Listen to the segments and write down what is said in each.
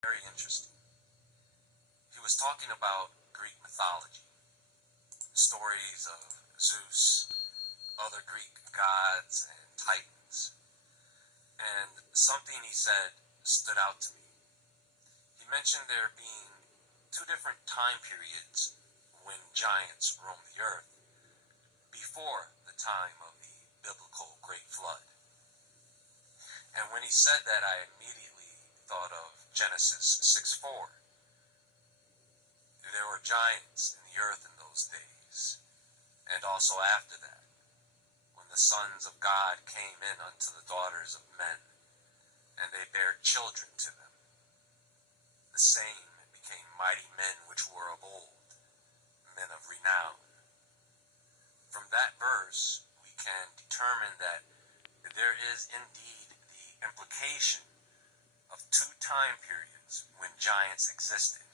Very interesting. He was talking about Greek mythology, stories of Zeus, other Greek gods, and titans. And something he said stood out to me. He mentioned there being two different time periods when giants roamed the earth before the time of the biblical Great Flood. And when he said that, I immediately thought of Genesis 6:4. There were giants in the earth in those days, and also after that, when the sons of God came in unto the daughters of men, and they bare children to them. The same became mighty men which were of old, men of renown. From that verse, we can determine that there is indeed the implication of two time periods when giants existed.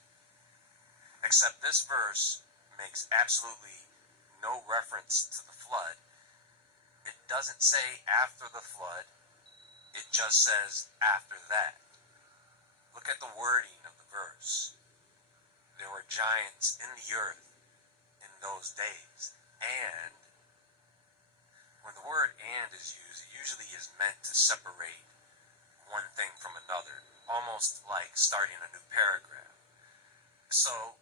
Except this verse makes absolutely no reference to the flood. It doesn't say after the flood, it just says after that. Look at the wording of the verse. There were giants in the earth in those days. And when the word "and" is used, it usually is meant to separate one thing from another, almost like starting a new paragraph. So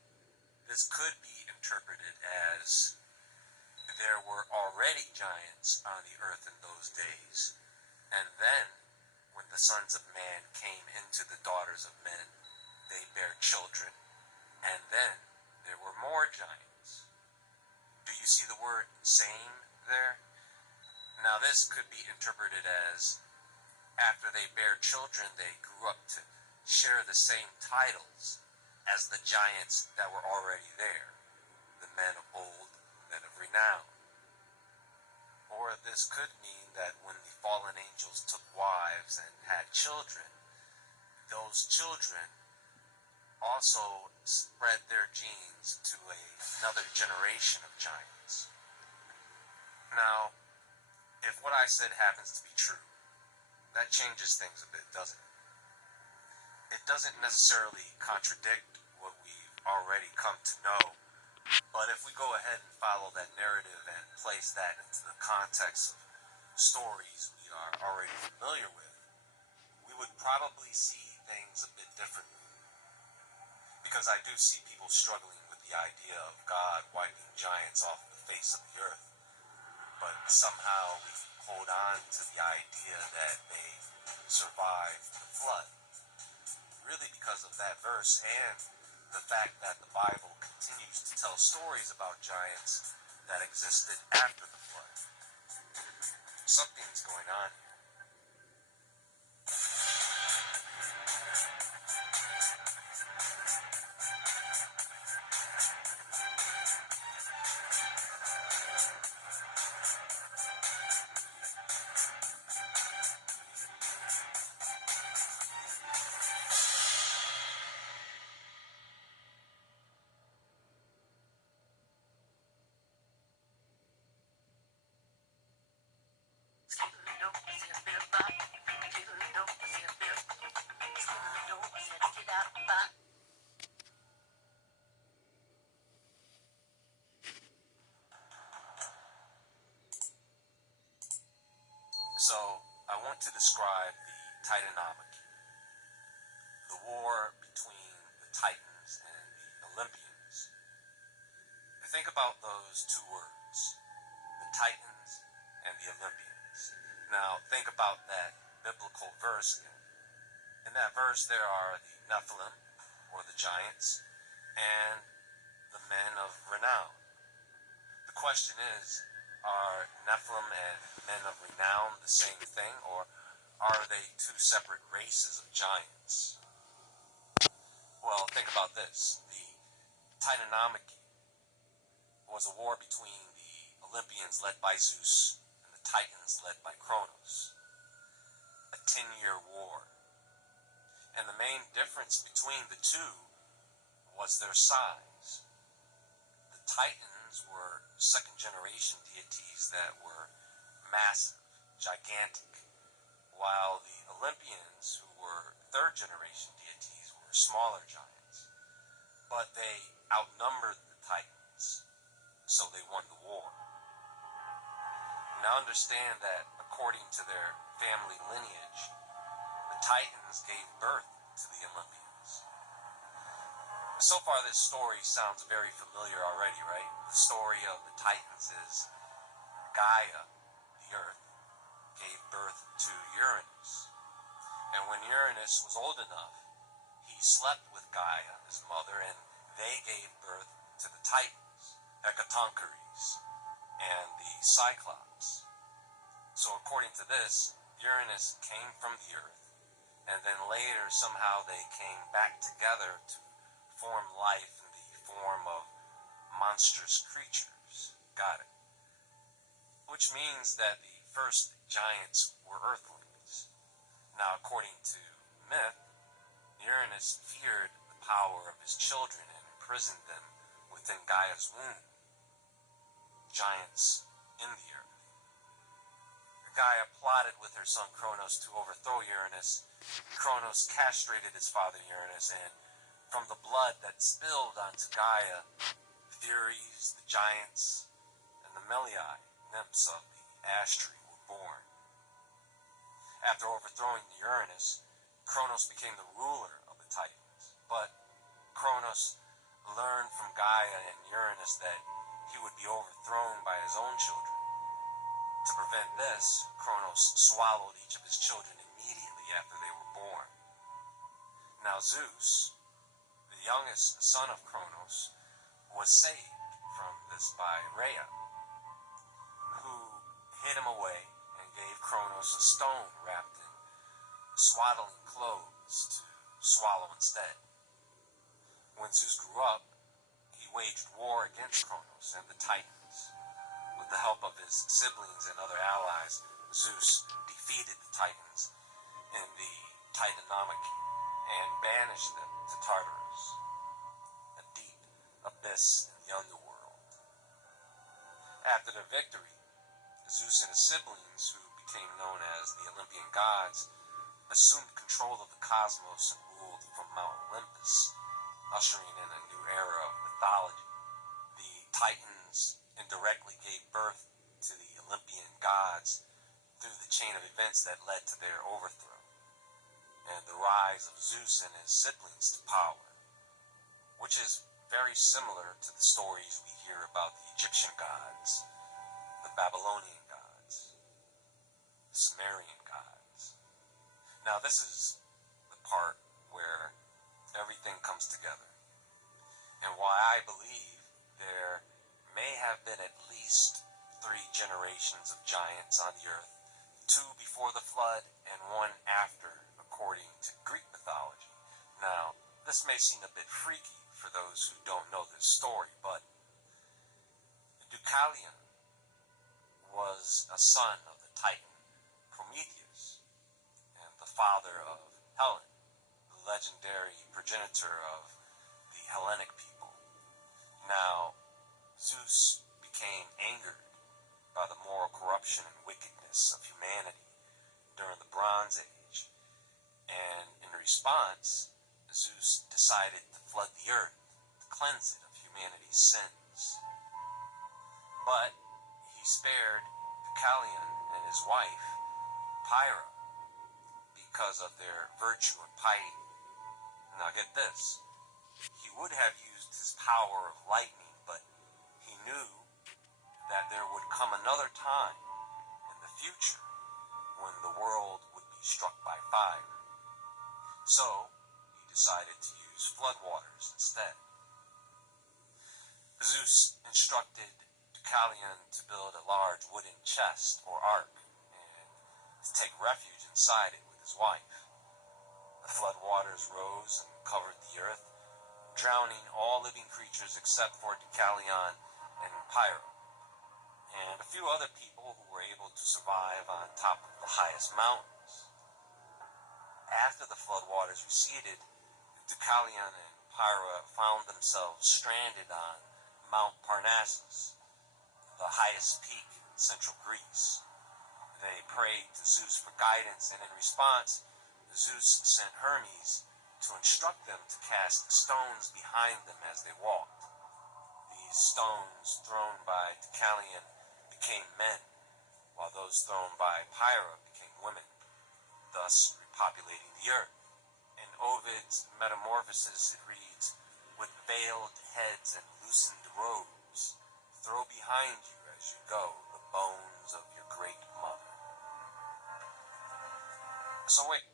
this could be interpreted as there were already giants on the earth in those days, and then when the sons of man came into the daughters of men, they bare children, and then there were more giants. Do you see the word "same" there? Now this could be interpreted as after they bare children, they grew up to share the same titles as the giants that were already there, the men of old, men of renown. Or this could mean that when the fallen angels took wives and had children, those children also spread their genes to another generation of giants. Now, if what I said happens to be true, that changes things a bit, doesn't it? It doesn't necessarily contradict what we've already come to know, but if we go ahead and follow that narrative and place that into the context of stories we are already familiar with, we would probably see things a bit differently. Because I do see people struggling with the idea of God wiping giants off the face of the earth, but somehow we hold on to the idea that they survived the flood. Really because of that verse and the fact that the Bible continues to tell stories about giants that existed after the flood. Something's going on here. So, I want to describe the Titanomachy, the war between the Titans and the Olympians. Think about those two words, the Titans and the Olympians. Now, think about that biblical verse again. In that verse, there are the Nephilim, or the giants, and the men of renown. The question is, are Nephilim and men of renown the same thing, or are they two separate races of giants? Well, think about this. The Titanomachy was a war between the Olympians led by Zeus and the Titans led by Kronos. A 10-year war. And the main difference between the two was their size. The Titans were second-generation deities that were massive, gigantic, while the Olympians, who were third-generation deities, were smaller giants, but they outnumbered the Titans, so they won the war. Now understand that according to their family lineage, the Titans gave birth to the Olympians. So far this story sounds very familiar already, right? The story of the Titans is Gaia, the earth, gave birth to Uranus. And when Uranus was old enough, he slept with Gaia, his mother, and they gave birth to the Titans, Hecatoncheires, and the Cyclops. So according to this, Uranus came from the earth, and then later somehow they came back together to form life in the form of monstrous creatures. Got it. Which means that the first giants were earthlings. Now, according to myth, Uranus feared the power of his children and imprisoned them within Gaia's womb. Giants in the earth. Gaia plotted with her son Kronos to overthrow Uranus. Kronos castrated his father Uranus, and from the blood that spilled onto Gaia, Furies, the giants, and the Melii, nymphs of the ash tree, were born. After overthrowing Uranus, Kronos became the ruler of the Titans, but Kronos learned from Gaia and Uranus that he would be overthrown by his own children. To prevent this, Kronos swallowed each of his children immediately after they were born. Now Zeus, the youngest son of Kronos, was saved from this by Rhea, who hid him away and gave Kronos a stone wrapped in swaddling clothes to swallow instead. When Zeus grew up, he waged war against Kronos and the Titans. With the help of his siblings and other allies, Zeus defeated the Titans in the Titanomachy and banished them to Tartarus, a deep abyss in the underworld. After their victory, Zeus and his siblings, who became known as the Olympian gods, assumed control of the cosmos and ruled from Mount Olympus, ushering in a new era of mythology. The Titans indirectly gave birth to the Olympian gods through the chain of events that led to their overthrow and the rise of Zeus and his siblings to power, which is very similar to the stories we hear about the Egyptian gods, the Babylonian gods, the Sumerian gods. Now this is the part where everything comes together, and why I believe there may have been at least 3 generations of giants on the earth, 2 before the flood and 1 after, according to Greek mythology. Now, this may seem a bit freaky for those who don't know this story, but Deucalion was a son of the Titan Prometheus and the father of Helen, the legendary progenitor of the Hellenic people. Now, Zeus became angered by the moral corruption and wickedness of humanity during the Bronze Age, and in response, Zeus decided to flood the earth to cleanse it of humanity's sins. But he spared Deucalion and his wife, Pyrrha, because of their virtue and piety. Now get this, he would have used his power of lightning, but he knew that there would come another time in the future when the world would be struck by fire. So, he decided to use floodwaters instead. Zeus instructed Deucalion to build a large wooden chest or ark and to take refuge inside it with his wife. The floodwaters rose and covered the earth, drowning all living creatures except for Deucalion and Pyrrha, and a few other people who were able to survive on top of the highest mountains. After the floodwaters receded, Deucalion and Pyrrha found themselves stranded on Mount Parnassus, the highest peak in central Greece. They prayed to Zeus for guidance, and in response, Zeus sent Hermes to instruct them to cast stones behind them as they walked. These stones thrown by Deucalion became men, while those thrown by Pyrrha became women, thus repopulating the earth. In Ovid's Metamorphoses it reads, "With veiled heads and loosened robes, throw behind you as you go the bones of your great mother." So wait.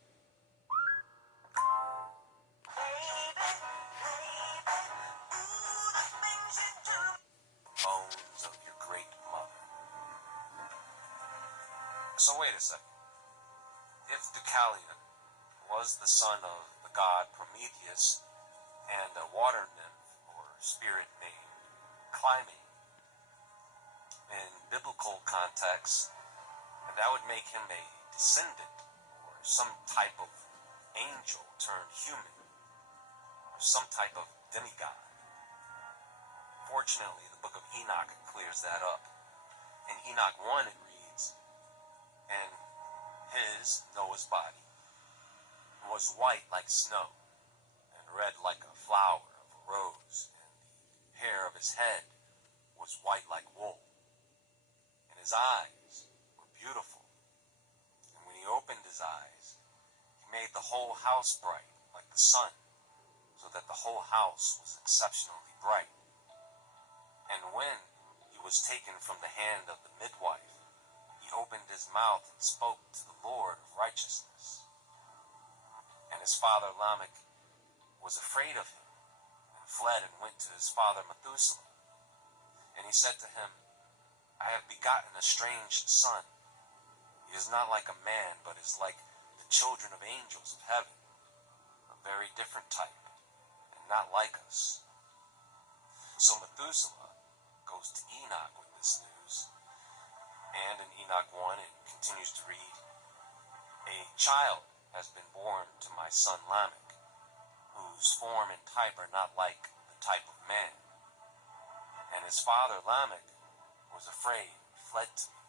Bones of your great mother. So wait a second. If Deucalion was the son of the god Prometheus and a water nymph or spirit named Clymene, in biblical context, that would make him a descendant or some type of angel turned human or some type of demigod. Fortunately, the book of Enoch clears that up. In Enoch 1 it reads, "And his, Noah's body, was white like snow, and red like a flower of a rose, and the hair of his head was white like wool, and his eyes were beautiful. And when he opened his eyes, he made the whole house bright like the sun, so that the whole house was exceptionally bright. And when he was taken from the hand of the midwife, he opened his mouth and spoke to the Lord of righteousness. And his father Lamech was afraid of him, and fled and went to his father Methuselah. And he said to him, I have begotten a strange son. He is not like a man, but is like the children of angels of heaven, a very different type, and not like us." So Methuselah goes to Enoch with this news, and in Enoch 1 it continues to read, "A child has been born to my son Lamech, whose form and type are not like the type of man. And his father Lamech was afraid and fled to me.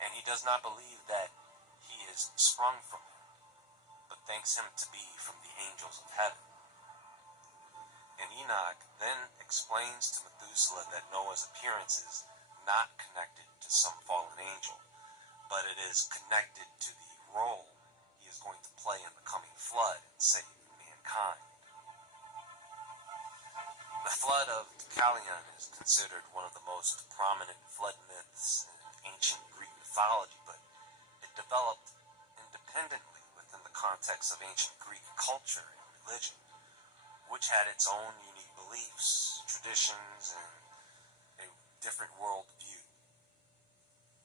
And he does not believe that he is sprung from him, but thinks him to be from the angels of heaven." And Enoch then explains to Methuselah that Noah's appearance is not connected to some fallen angel, but it is connected to the role he is going to play in the coming flood and save mankind. The flood of Deucalion is considered one of the most prominent flood myths in ancient Greek mythology, but it developed independently within the context of ancient Greek culture and religion, which had its own unique beliefs, traditions, and a different worldview.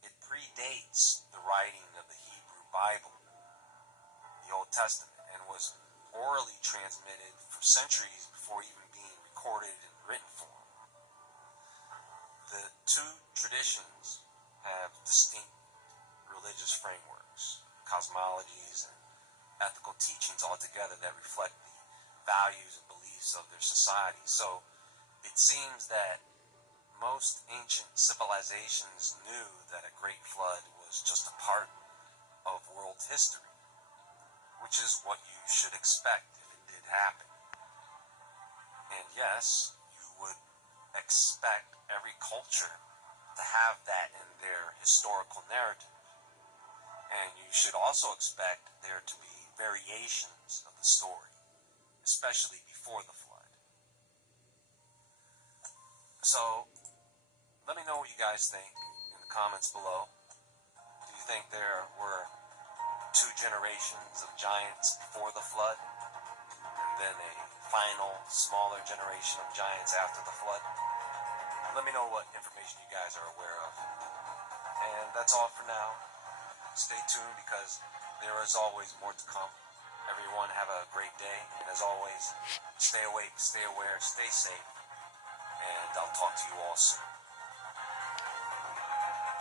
It predates the writing of the Hebrew Bible, the Old Testament, and was orally transmitted for centuries before even being recorded in written form. The two traditions have distinct religious frameworks, cosmologies, and ethical teachings altogether that reflect the values and beliefs of their society. So it seems that most ancient civilizations knew that a great flood was just a part of world history, which is what you should expect if it did happen. And yes, you would expect every culture to have that in their historical narrative. And you should also expect there to be variations of the story, especially before the flood. So, let me know what you guys think in the comments below. Do you think there were two generations of giants before the flood, and then a final, smaller generation of giants after the flood? Let me know what information you guys are aware of. And that's all for now. Stay tuned because there is always more to come. Everyone have a great day, and as always, stay awake, stay aware, stay safe, and I'll talk to you all soon.